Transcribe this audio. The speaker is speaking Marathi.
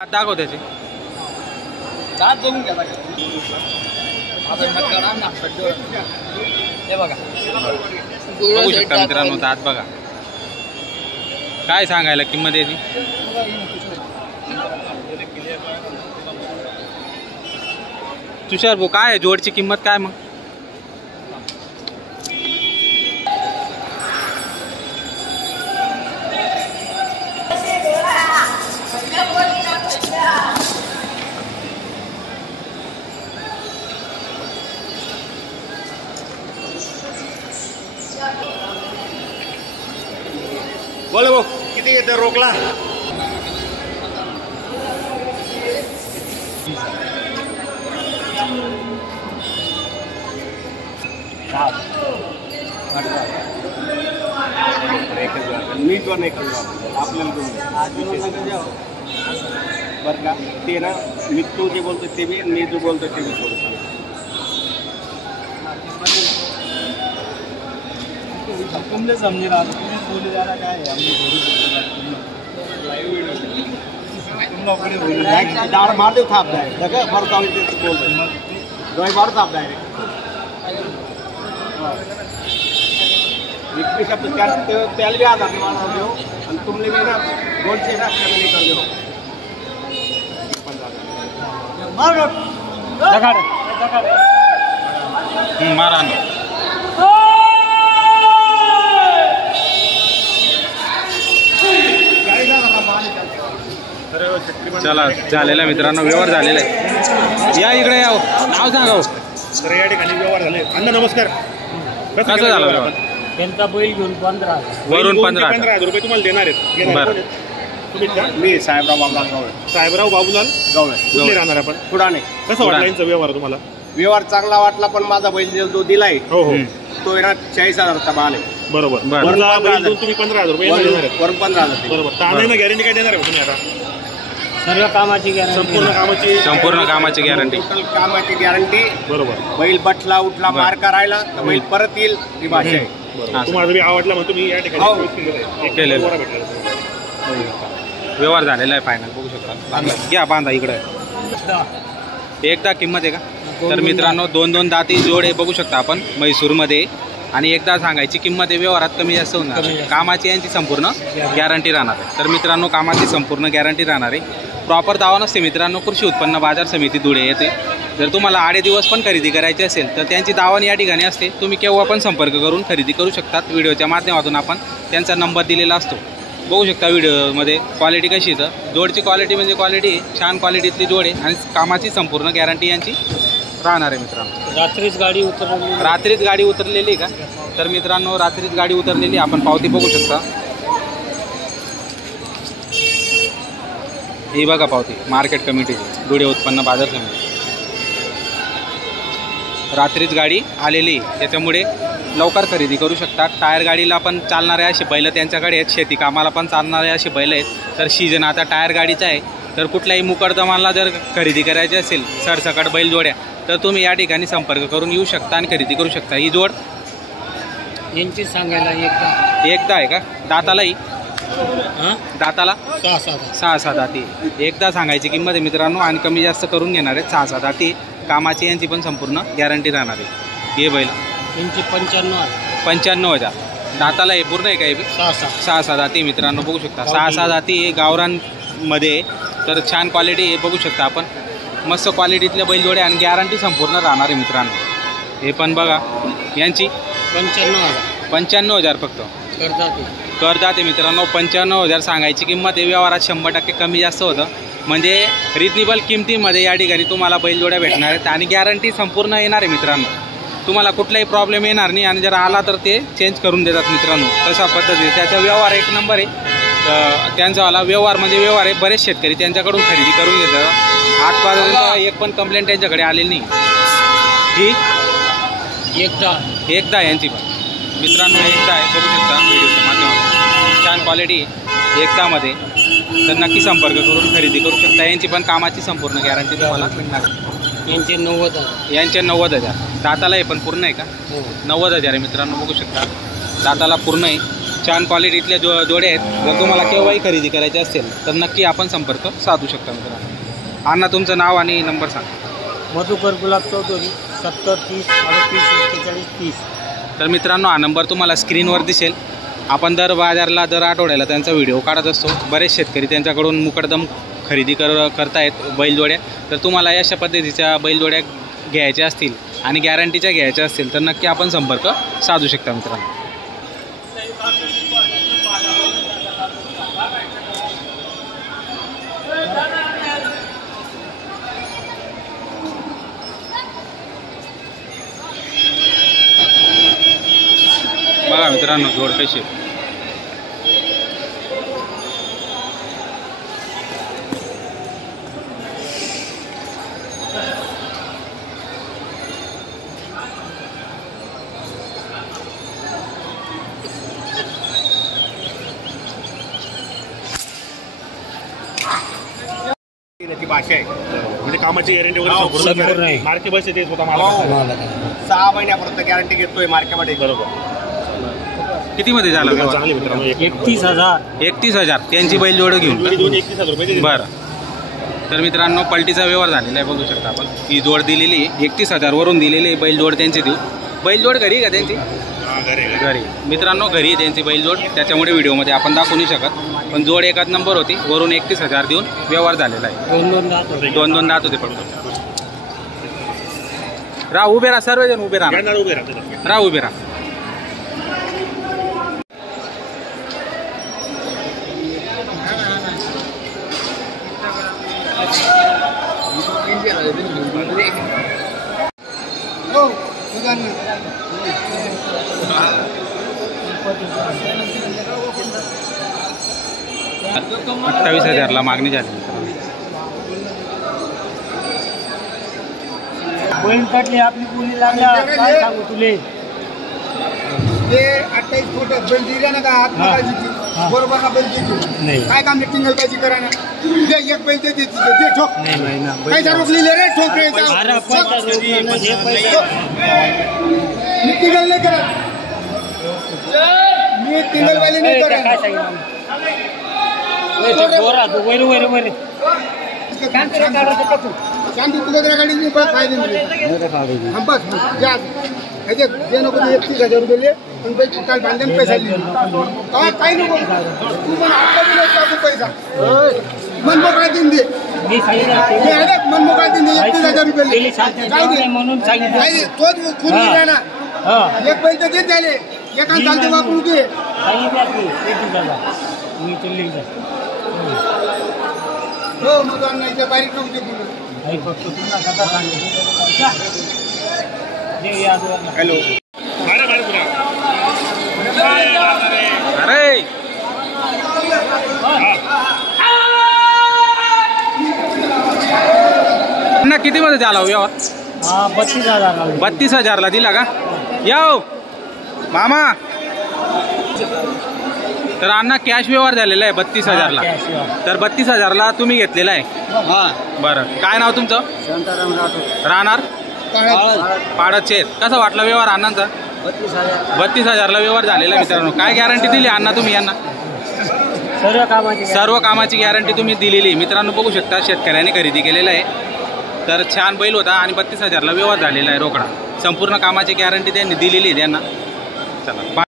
दाखव त्याचे दात जमून घ्या हे बघा बघू शकता मित्रांनो दात बघा। काय सांगायला किंमत याची? तुषार भाऊ काय आहे जोडची किंमत काय मग? बोले भाऊ किती येते रोकला? मी तो नाही आपल्याला बरं का ते ना मी तू जे बोलतो ते बी मी जो बोलतो ते बी थोडं तुमने समझे रहा तुम्हें बोले जा रहा काय है दार मार दे थाप जाए देखा फर्क आवे ते बोलतो रोय मार थाप डायरेक्ट एक शब्द त्याला बी आधार मार देऊ आणि तुमले बी ना दोनशे ना कमी कर देऊ मार दखाड मारा ना चला झालेला मित्रांनो व्यवहार झालेला आहे। या इकडे या नाव सांगा हो। तर या ठिकाणी व्यवहार झाले। अण्णा नमस्कार। कसं झालं व्यवहार? त्यांचा बैल घेऊन 15 वरून 15,000 रुपये तुम्हाला देणार आहेत। बरं तुम्ही मी साहेबराव बाबूलाल गावळे। साहेबराव बाबूलाल गावळे कुठले राहणार आपण? कुडाणे। कसं वाटलं यांचा व्यवहार तुम्हाला? व्यवहार चांगला वाटला पण माझा बैल जो दिलाय हो हो तो आहे ना 40,000चा माल आहे। बरोबर तुम्ही 15,000 रुपये देणार आहेत वरून 15,000 बरोबर। तांदळांना गॅरंटी काय देणार आहे तुम्ही आता? सर्व कामाची गॅरंटी संपूर्ण कामाची गॅरंटी टोटल कामाची गॅरंटी बरोबर। बैल बटला उठला मार करायला तर बैल परत येईल ही भाषा आहे। तुम्हाला जरी आवडला म्हणून तुम्ही या ठिकाणी केलेलं व्यवहार झालेला आहे फायनल बघू शकता। घ्या बांधा इकडे एकदा किंमत आहे का? तर मित्रांनो दोन दोन दाती जोड आहे बघू शकता आपण म्हैसूरमध्ये आणि एकदा सांगायची किंमत आहे व्यवहारात कमी जास्त होणार। कामाची यांची संपूर्ण गॅरंटी राहणार आहे। तर मित्रांनो कामाची संपूर्ण गॅरंटी राहणार आहे। प्रॉपर दावा नसते मित्रांनो कृषी उत्पन्न बाजार समिती धुळे येते। जर तुम्हाला 8 दिवस पण खरेदी करायची असेल तर त्यांची दावण या ठिकाणी असते। तुम्ही केव्हा पण संपर्क करून खरेदी करू शकतात। व्हिडिओच्या माध्यमातून आपण त्यांचा नंबर दिलेला असतो बघू शकता व्हिडिओमध्ये। क्वालिटी कशी आहे तर जोडची क्वालिटी म्हणजे क्वालिटी छान क्वालिटीतली जोड आहे आणि कामाची संपूर्ण गॅरंटी यांची राहणार आहे मित्रांनो। रात्रीच गाडी उतरलेली का? तर मित्रांनो रात्रीच गाडी उतरलेली आपण पावती बघू शकता। ही बघा पावती मार्केट कमिटीची धुळे उत्पन्न बाजार समिती। रात्रीच गाडी आलेली त्याच्यामुळे लवकर खरेदी करू शकतात। टायर गाडीला पण चालणारे असे बैल त्यांच्याकडे आहेत। शेती कामाला पण चालणारे असे बैल आहेत। तर सीजन आता टायर गाडीचा आहे तर कुठल्याही मुकरदमाला जर खरेदी करायची असेल सरसकट बैल जोड्या तर तुम्ही या ठिकाणी संपर्क करून येऊ शकता आणि खरेदी करू शकता। ही जोड यांची सांगायला एकदा आहे का? दातालाही दाताला 6-6 दाती एकदा सांगायची किंमत आहे मित्रांनो आणि कमी जास्त करून घेणार आहेत। 6-6 दाती कामाची यांची पण संपूर्ण गॅरंटी राहणार आहे। हे बैल यांची 95,000 दाताला हे पूर्ण आहे का? 6-6 दाती मित्रांनो बघू शकता। 6-6 दाती गावरांमध्ये तर छान क्वालिटी हे बघू शकता आपण। मस्त क्वालिटीतल्या बैलजोड्या आणि गॅरंटी संपूर्ण राहणार आहे मित्रांनो। हे पण बघा यांची 95,000 फक्त करतात आहे मित्रांनो। 95,000 सांगायची किंमत आहे। व्यवहारात 100% कमी जास्त होतं म्हणजे रिजनेबल किमतीमध्ये या ठिकाणी तुम्हाला बैलजोड्या भेटणार आहेत आणि गॅरंटी संपूर्ण येणार आहे मित्रांनो। तुम्हाला कुठलाही प्रॉब्लेम येणार नाही आणि जर आला तर ते चेंज करून देतात मित्रांनो। तशा पद्धतीने त्याचा व्यवहार एक नंबर आहे। त्यांचावाला व्यवहार म्हणजे व्यवहार आहे। बरेच शेतकरी त्यांच्याकडून खरेदी करून घेतात। आजपर्यंत एक पण कंप्लेंट त्यांच्याकडे आलेली नाही। ही एकदा यांची पण मित्रांनो एकदा आहे बघू शकता व्हिडिओच्या माध्यमातून। छान क्वालिटी एकदामध्ये तर नक्की संपर्क करून खरेदी करू शकता। यांची पण कामाची संपूर्ण गॅरंटी तुम्हाला मिळणार। यांचे 90,000 दाताला हे पण पूर्ण आहे का? 90,000 आहे मित्रांनो बघू शकता। दाताला पूर्ण आहे छान क्वालिटीतल्या जोडे आहेत. जर तुम्हाला केव्हाही खरेदी करायची असेल तर नक्की आपण संपर्क साधू शकता मित्रांनो. अण्णा तुमचं नाव आणि नंबर सांगा. मधुकर गुलाब चौधरी 70 30 38 41 30. तर मित्रांनो हा नंबर तुम्हाला स्क्रीनवर दिसेल. आपण दर बाजारला दर आठवड्याला त्यांचा व्हिडिओ काढत असतो. बरेच शेतकरी त्यांच्याकडून मुकडदम खरेदी करतायत बैलजोड्या. तर तुम्हाला अशा पद्धतीच्या बैलजोड्या घ्यायच्या असतील आणि गॅरंटीच्या घ्यायच्या असतील तर नक्की आपण संपर्क साधू शकता मित्रांनो. बघा मित्रांनो जोड कशी आहे. ती भाषा आहे म्हणजे कामाची गॅरंटी संपूर्ण वगैरे आहे. मार्के पैसे ते स्वतः मला 6 महिन्यापर्यंत गॅरंटी घेतोय मार्केटमध्ये. बरोबर. कितीमध्ये झाला व्यवहार? चांगले मित्रांनो 31,000. 31,000 त्यांची बैलजोड घेऊन. दोन 31,000 रुपये दिले. बरं. तर मित्रांनो पलटीचा व्यवहार झालेला आहे. बघू शकता आपण ही जोड दिलेली 31,000 वरून दिलेली आहे. बैलजोड त्यांची देऊ. बैलजोड घरी का त्यांची? हा, घरी. घरी. मित्रांनो घरी आहे त्यांची बैलजोड. त्याच्यामुळे व्हिडिओमध्ये आपण दाखवू नाही शकत. पण जोड एकाच नंबर होती. वरून 31,000 देऊन व्यवहार झालेला आहे. 2 दात होते. 2 दात होते पडतो. उभे राहा सर्वजण उभे राहा. गॅरंटी उभे राहते. उभे राहा. हो. 28,000 मागणी झाली. बैल काढली आपली बोली लागल्या काय सांगू तुले. ते 28 फूट बैल दिला ना का हा. बरोबर ना बैल देतो. नाही. काय काम टिंगल पाहिजे करा ना. ते एक बैल ते ठोक. नाही ना. काय रोखलेले रे ठोक रे. अरे पैसा रोखला ना, हे पैसा. मी टिंगल नाही करत. मी टिंगल वाली नाही काय करत. सांगितलं? बोरा तू वैर शांती तुझ्या गाडी मी पण फायदे मिळेल. हा बस जा. ह्याचे जे नको ते 31,000 रुपये ले पण पैसे काल बांधून पैसा लिहिले. काही नको तू पण आता दिले टाकू पैसा मन मोकळा देऊन दे. मी हे आहे ना, मन मोकळा देऊन दे 31,000 रुपये ले. काय दे म्हणून काय सांगितलं. तोच खून दिला ना. हा एक पैसे दे त्याले एका चालते वापरू दे. सांगितलं तू 31,000 मी चिल्ली हो मग नाही बारीक नको दे पुन्हा. हॅलो. अरे बाहेर पुरा. अरे ना कितीमध्ये झाला व्यवहार? 32,000 32,000 दिला का? याव मामा. तर अण्णा कॅश व्यवहार झालेला आहे 32,000. तर 32,000 तुम्ही घेतलेला आहे. बरं काय नाव तुमचं? राहणार पाडचे. कसा वाटला व्यवहार अण्णांचा? 32,000 व्यवहार झालेला आहे मित्रांनो. काय गॅरंटी दिली अण्णा तुम्ही यांना? सर्व कामाची गॅरंटी तुम्ही दिलेली मित्रांनो. बघू शकता शेतकऱ्याने खरेदी केलेला आहे. तर छान बैल होता आणि 32,000 व्यवहार झालेला आहे रोकडा. संपूर्ण कामाची गॅरंटी त्यांनी दिलेली आहे त्यांना. चला.